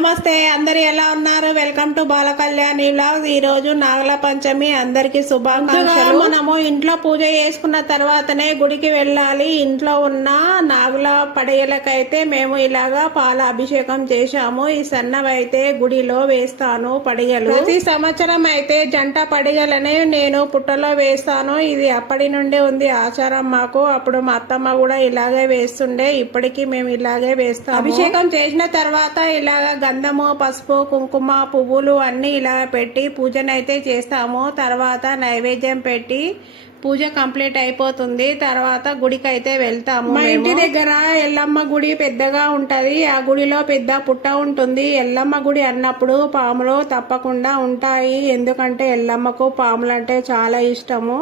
నమస్తే అందరు ఎలా ఉన్నారు? Welcome to Bala Kalyani vlog ఈ రోజు నాగల పంచమి అందరికి శుభాకాంక్షలు. మనము ఇంట్లో పూజ చేసుకున్న తర్వాతనే గుడికి వెళ్ళాలి. ఇంట్లో ఉన్న నాగుల పడగలకైతే మేము ఇలాగా పాల అభిషేకం చేశాము. ఈ సన్నవైతే గుడిలో వేస్తాను పడిగలు ప్రతి సంవత్సరం అయితే జంట పడిగలనే నేను పుట్టలో వేస్తాను. ఇది అప్పటి నుండి ఉంది ఆచారం మాకు. అప్పుడు మా అత్తమ్మ కూడా ఇలాగే వేస్తుండే. ఇప్పటికీ మేము ఇలాగే వేస్తాం అభిషేకం చేసిన తర్వాత ఇలాగ గంధము పసుపు కుంకుమ పువ్వులు అన్ని ఇలా పెట్టి పూజనైతే చేస్తాము. తర్వాత నైవేద్యం పెట్టి పూజ కంప్లీట్ అయిపోతుంది. తర్వాత గుడికి అయితే వెళ్తాము మా ఇంటి దగ్గర ఎల్లమ్మ గుడి పెద్దగా ఉంటది. ఆ గుడిలో పెద్ద పుట్ట ఉంటుంది. ఎల్లమ్మ గుడి అన్నప్పుడు పాములు తప్పకుండా ఉంటాయి. ఎందుకంటే ఎల్లమ్మకు పాములు అంటే చాలా ఇష్టము.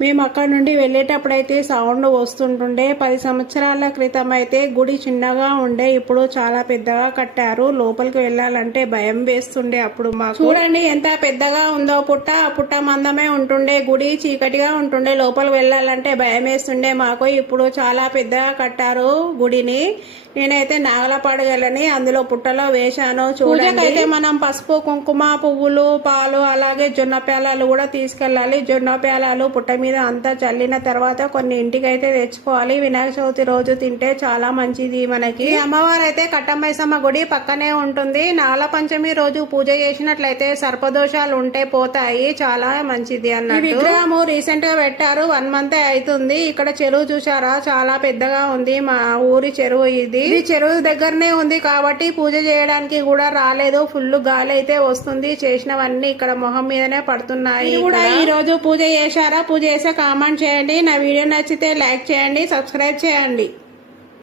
మేము అక్కడ నుండి వెళ్ళేటప్పుడు అయితే సౌండ్ వస్తుంటుండే. పది సంవత్సరాల క్రితం అయితే గుడి చిన్నగా ఉండే. ఇప్పుడు చాలా పెద్దగా కట్టారు. లోపలికి వెళ్ళాలంటే భయం వేస్తుండే అప్పుడు మాకు. చూడండి ఎంత పెద్దగా ఉందో పుట్ట. ఆ పుట్ట మందమే ఉంటుండే. గుడి చీకటిగా ఉంటుండే. లోపలికి వెళ్ళాలంటే భయం వేస్తుండే మాకు. ఇప్పుడు చాలా పెద్దగా కట్టారు గుడిని. నేనైతే నాగల పడగలని అందులో పుట్టలో వేశాను. చూడండి. అయితే మనం పసుపు కుంకుమ పువ్వులు పాలు అలాగే జొన్న పేలాలు కూడా తీసుకెళ్ళాలి. జొన్న పేలాలు పుట్ట మీద అంతా చల్లిన తర్వాత కొన్ని ఇంటికి అయితే తెచ్చుకోవాలి. వినాయక చవితి రోజు తింటే చాలా మంచిది మనకి. అమ్మవారు అయితే కట్టమైసమ్మ గుడి పక్కనే ఉంటుంది. నాగల పంచమి రోజు పూజ చేసినట్లయితే సర్పదోషాలు ఉంటే పోతాయి. చాలా మంచిది అన్నట్టు. ఈ విగ్రహము రీసెంట్గా పెట్టారు. వన్ మంత్ అవుతుంది ఇక్కడ చెరువు చూసారా చాలా పెద్దగా ఉంది. మా ఊరి చెరువు ఇది. ఇది చెరువు దగ్గరనే ఉంది కాబట్టి పూజ చేయడానికి కూడా రాలేదు. ఫుల్ గాలి అయితే వస్తుంది. చేసినవన్నీ ఇక్కడ మొహం మీదనే పడుతున్నాయి కూడా ఈ రోజు పూజ చేశారా? పూజ చేసే కామెంట్ చేయండి. నా వీడియో నచ్చితే లైక్ చేయండి సబ్స్క్రైబ్ చేయండి.